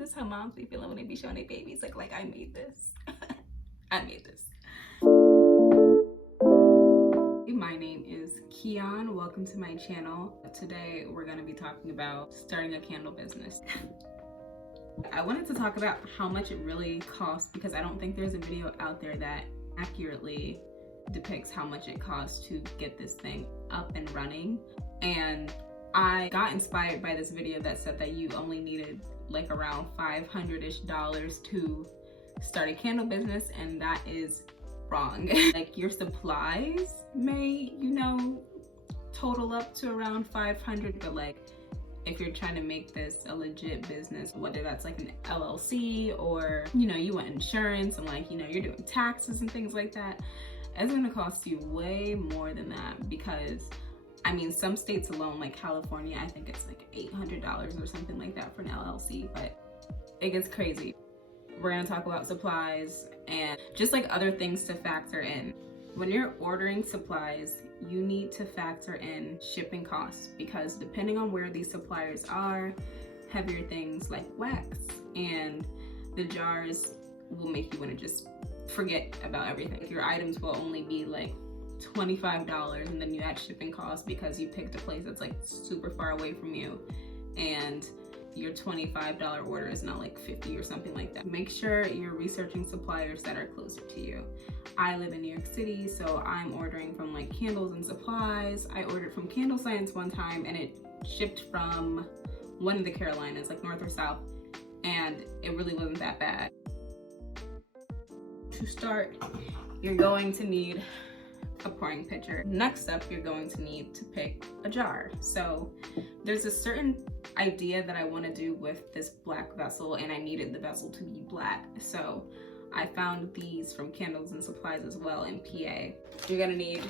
This is how moms be feeling when they be showing their babies. Like I made this. I made this. My name is Keon. Welcome to my channel. Today we're going to be talking about starting a candle business. I wanted to talk about how much it really costs because I don't think there's a video out there that accurately depicts how much it costs to get this thing up and running. And I got inspired by this video that said that you only needed like around $500-ish to start a candle business, and that is wrong. Like your supplies may, total up to around $500, but like if you're trying to make this a legit business, whether that's like an LLC or you want insurance and you're doing taxes and things like that, it's gonna cost you way more than that. Because I mean, some states alone, like California, I think it's like $800 or something like that for an LLC, but it gets crazy. We're gonna talk about supplies and just like other things to factor in. When you're ordering supplies, you need to factor in shipping costs, because depending on where these suppliers are, heavier things like wax and the jars will make you want to just forget about everything. Your items will only be like $25, and then you add shipping costs because you picked a place that's like super far away from you, and your $25 order is not like $50 or something like that. Make sure you're researching suppliers that are closer to you. I live in New York City, so I'm ordering from like Candles and Supplies. I ordered from Candle Science one time and it shipped from one of the Carolinas, like north or south, and it really wasn't that bad. To start, you're going to need a pouring pitcher. Next up, you're going to need to pick a jar. So there's a certain idea that I want to do with this black vessel, and I needed the vessel to be black. So I found these from Candles and Supplies as well in PA. You're gonna need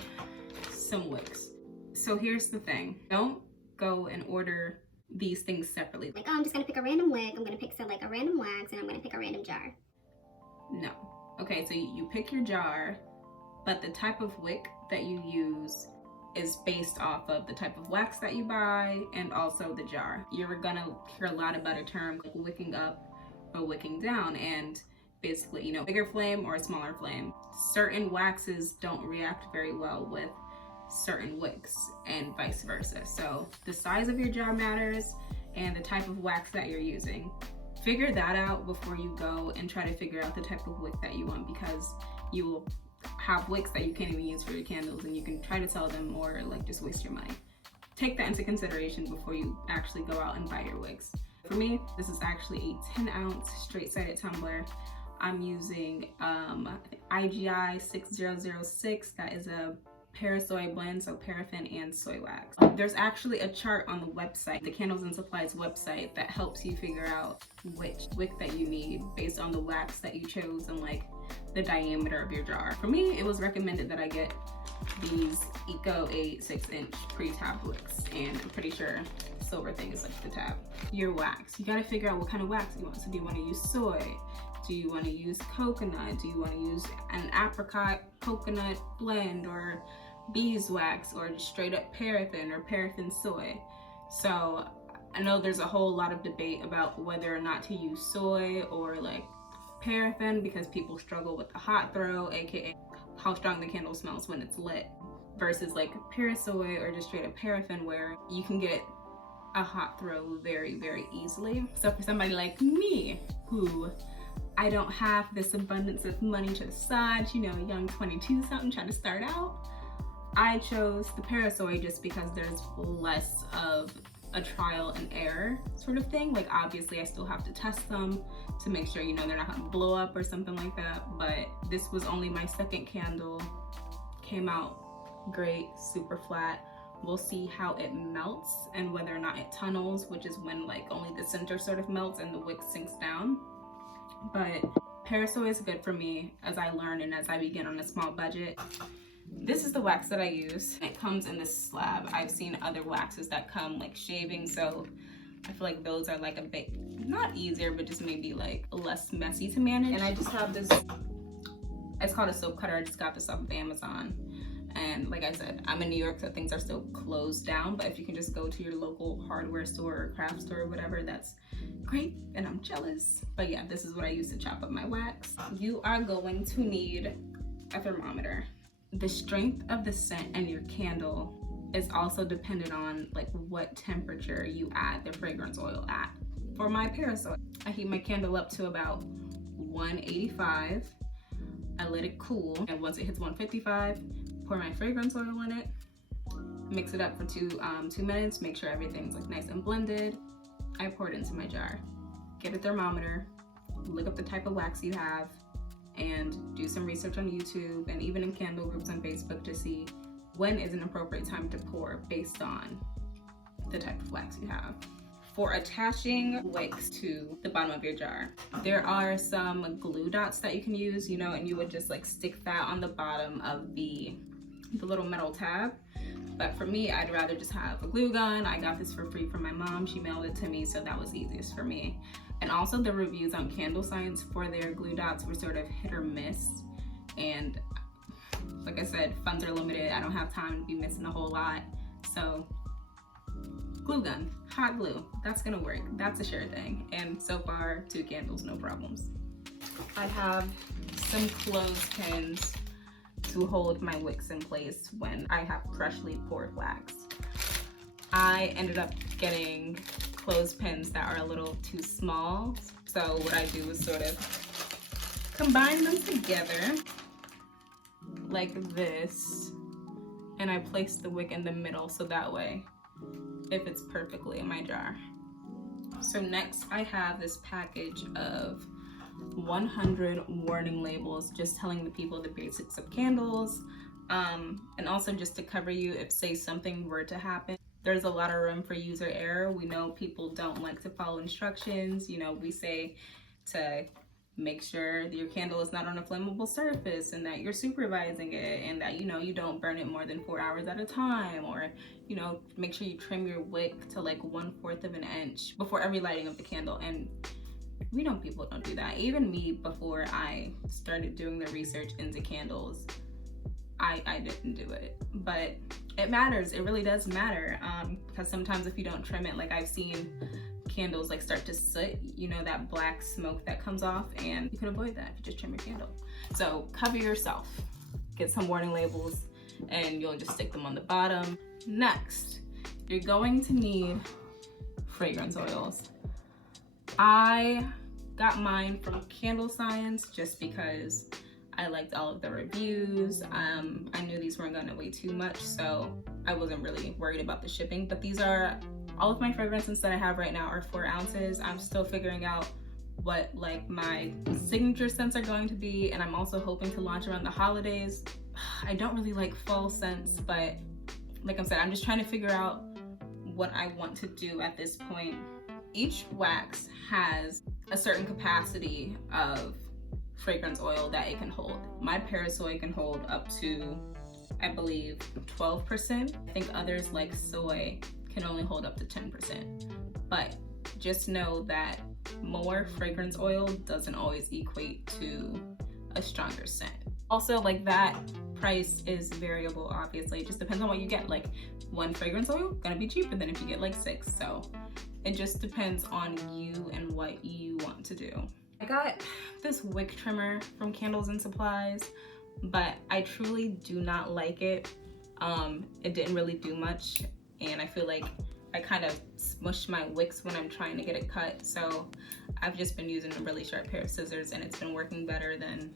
some wicks. So here's the thing. Don't go and order these things separately. Like, oh, I'm just gonna pick a random wick, I'm gonna pick a random wax, and I'm gonna pick a random jar. No. Okay, so you pick your jar, but the type of wick that you use is based off of the type of wax that you buy and also the jar. You're gonna hear a lot about a term like wicking up or wicking down, and basically, bigger flame or a smaller flame. Certain waxes don't react very well with certain wicks and vice versa. So the size of your jar matters and the type of wax that you're using. Figure that out before you go and try to figure out the type of wick that you want, because you will have wicks that you can't even use for your candles and you can try to sell them or like just waste your money. Take that into consideration before you actually go out and buy your wicks. For me, this is actually a 10-ounce straight-sided tumbler. I'm using IGI 6006. That is a parasoy blend, so paraffin and soy wax. There's actually a chart on the website, the Candles and Supplies website, that helps you figure out which wick that you need based on the wax that you chose and like the diameter of your jar. For me, it was recommended that I get these Eco 8 6-inch pre-tab wicks, and I'm pretty sure silver thing is like the tab. Your wax, you gotta figure out what kind of wax you want. So do you want to use soy? Do you want to use coconut? Do you want to use an apricot coconut blend, or beeswax, or just straight up paraffin or paraffin soy? So I know there's a whole lot of debate about whether or not to use soy or like paraffin, because people struggle with the hot throw, aka how strong the candle smells when it's lit, versus like parasoy or just straight up paraffin, where you can get a hot throw very, very easily. So for somebody like me, who I don't have this abundance of money to the side, young 22 something trying to start out, I chose the parasoy just because there's less of a trial and error sort of thing. Like obviously I still have to test them to make sure they're not gonna blow up or something like that, but this was only my second candle. Came out great, super flat. We'll see how it melts and whether or not it tunnels, which is when like only the center sort of melts and the wick sinks down. But parasoy is good for me as I learn and as I begin on a small budget. This is the wax that I use. It comes in this slab. I've seen other waxes that come like shaving, so I feel like those are like a bit, not easier, but just maybe like less messy to manage. And I just have this, it's called a soap cutter. I just got this off of Amazon. And like I said, I'm in New York, so things are still closed down, but if you can just go to your local hardware store or craft store or whatever, that's great, and I'm jealous. But yeah, this is what I use to chop up my wax. You are going to need a thermometer. The strength of the scent and your candle is also dependent on like what temperature you add the fragrance oil at. For my parasol, I heat my candle up to about 185. I let it cool, and once it hits 155, pour my fragrance oil in it, mix it up for 2 minutes, make sure everything's like nice and blended. I pour it into my jar. Get a thermometer, look up the type of wax you have, and do some research on YouTube and even in candle groups on Facebook to see when is an appropriate time to pour based on the type of wax you have. For attaching wicks to the bottom of your jar, there are some glue dots that you can use, you know, and you would just like stick that on the bottom of the little metal tab. But for me, I'd rather just have a glue gun. I got this for free from my mom. She mailed it to me, so that was easiest for me. And also the reviews on Candle Science for their glue dots were sort of hit or miss. And like I said, funds are limited. I don't have time to be missing a whole lot. So glue gun, hot glue, that's gonna work. That's a sure thing. And so far, 2 candles, no problems. I have some clothespins to hold my wicks in place when I have freshly poured wax. I ended up getting clothespins that are a little too small. So what I do is sort of combine them together like this, and I place the wick in the middle so that way it fits perfectly in my jar. So next I have this package of 100 warning labels, just telling the people the basics of candles, and also just to cover you if say something were to happen. There's a lot of room for user error. We know people don't like to follow instructions. You know, we say to make sure that your candle is not on a flammable surface and that you're supervising it, and that, you know, you don't burn it more than 4 hours at a time, or, you know, make sure you trim your wick to like 1/4 of an inch before every lighting of the candle. And we know people don't do that. Even me, before I started doing the research into candles, I didn't do it. But it matters, it really does matter, because sometimes if you don't trim it, like I've seen candles like start to soot, you know, that black smoke that comes off, and you can avoid that if you just trim your candle. So cover yourself, get some warning labels, and you'll just stick them on the bottom. Next, you're going to need fragrance oils. I got mine from Candle Science just because I liked all of the reviews. I knew these weren't gonna weigh too much, so I wasn't really worried about the shipping. But these are, all of my fragrances that I have right now are 4 ounces. I'm still figuring out what like my signature scents are going to be, and I'm also hoping to launch around the holidays. I don't really like fall scents, but like I said, I'm just trying to figure out what I want to do at this point. Each wax has a certain capacity of fragrance oil that it can hold. My parasol can hold up to, I believe, 12%. I think others like soy can only hold up to 10%. But just know that more fragrance oil doesn't always equate to a stronger scent. Also, like, that price is variable, obviously. It just depends on what you get. Like, 1 fragrance oil gonna be cheaper than if you get like 6. So it just depends on you and what you want to do. I got this wick trimmer from Candles and Supplies, but I truly do not like it. It didn't really do much, and I feel like I kind of smush my wicks when I'm trying to get it cut. So I've just been using a really sharp pair of scissors, and it's been working better than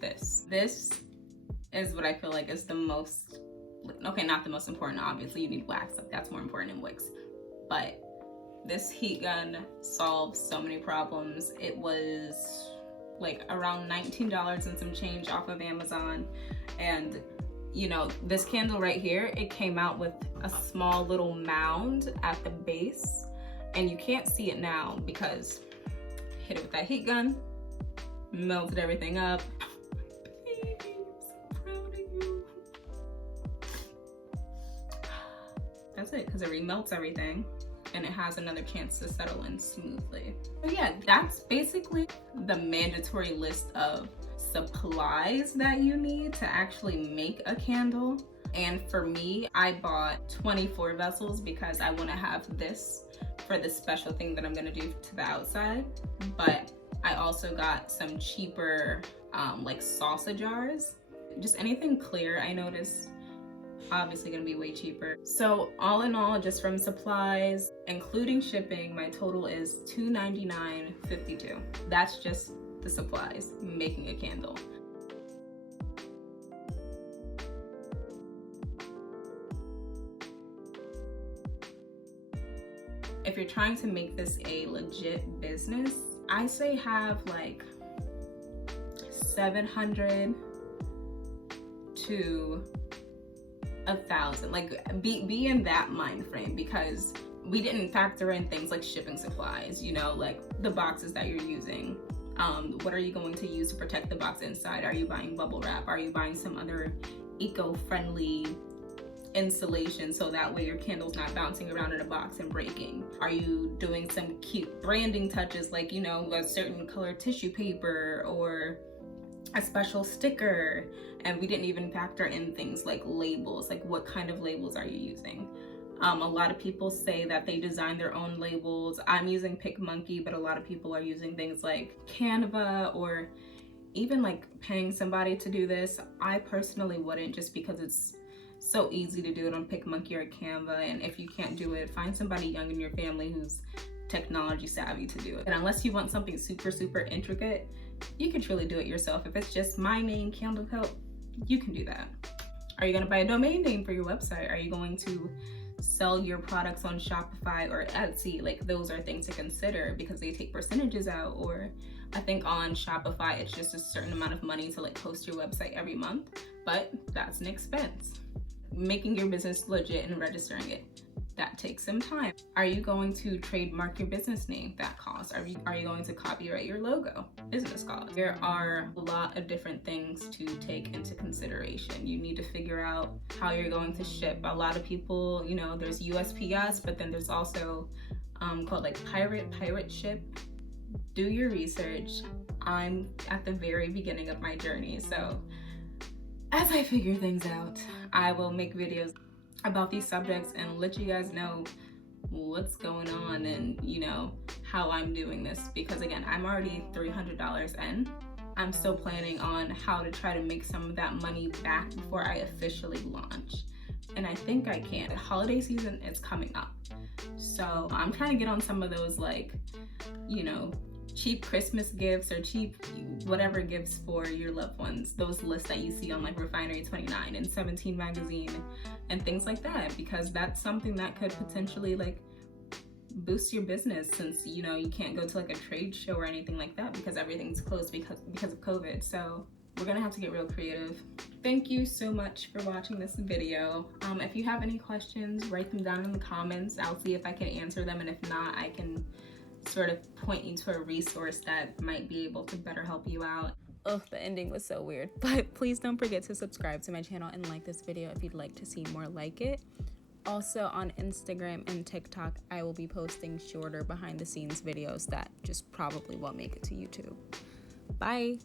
this. This is what I feel like is the most, okay, not the most important, obviously you need wax, like that's more important than wicks, but this heat gun solves so many problems. It was like around $19 and some change off of Amazon. And you know, this candle right here, it came out with a small little mound at the base, and you can't see it now because I hit it with that heat gun, melted everything up. Baby, I'm so proud of you. That's it, because it remelts everything. and it has another chance to settle in smoothly. So yeah, that's basically the mandatory list of supplies that you need to actually make a candle. And for me, I bought 24 vessels because I want to have this for the special thing that I'm going to do to the outside. But I also got some cheaper like salsa jars. Just anything clear, I noticed, obviously going to be way cheaper. So all in all, just from supplies, including shipping, my total is $299.52. That's just the supplies, making a candle. If you're trying to make this a legit business, I say have like 700 to 1,000, like be in that mind frame, because we didn't factor in things like shipping supplies, you know, like the boxes that you're using. What are you going to use to protect the box inside? Are you buying bubble wrap? Are you buying some other eco-friendly insulation so that way your candle's not bouncing around in a box and breaking? Are you doing some cute branding touches, like, you know, a certain color tissue paper or a special sticker? And we didn't even factor in things like labels, like what kind of labels are you using? A lot of people say that they design their own labels. I'm using PicMonkey, but a lot of people are using things like Canva or even like paying somebody to do this. I personally wouldn't, just because it's so easy to do it on PicMonkey or Canva. And if you can't do it, find somebody young in your family who's technology savvy to do it. And unless you want something super, super intricate, you can truly do it yourself. If it's just my name, Candle Help, you can do that. Are you going to buy a domain name for your website? Are you going to sell your products on Shopify or Etsy? Like, those are things to consider because they take percentages out. Or I think on Shopify, it's just a certain amount of money to like host your website every month, but that's an expense. Making your business legit and registering it, that takes some time. Are you going to trademark your business name? That costs. Are you going to copyright your logo? Business costs. There are a lot of different things to take into consideration. You need to figure out how you're going to ship. A lot of people, you know, there's USPS, but then there's also called like pirate ship. Do your research. I'm at the very beginning of my journey, so as I figure things out, I will make videos about these subjects and let you guys know what's going on and, you know, how I'm doing this. Because again, I'm already $300 in. I'm still planning on how to try to make some of that money back before I officially launch. And I think I can. The holiday season is coming up, so I'm trying to get on some of those, like, you know, cheap Christmas gifts or cheap whatever gifts for your loved ones, those lists that you see on like Refinery 29 and 17 magazine and things like that, because that's something that could potentially like boost your business, since, you know, you can't go to like a trade show or anything like that because everything's closed because of COVID. So we're gonna have to get real creative. Thank you so much for watching this video. If you have any questions, write them down in the comments. I'll see if I can answer them, and if not, I can sort of point you to a resource that might be able to better help you out. Oh, the ending was so weird. But please don't forget to subscribe to my channel and like this video if you'd like to see more like it. Also on Instagram and TikTok, I will be posting shorter behind the scenes videos that just probably won't make it to YouTube. Bye.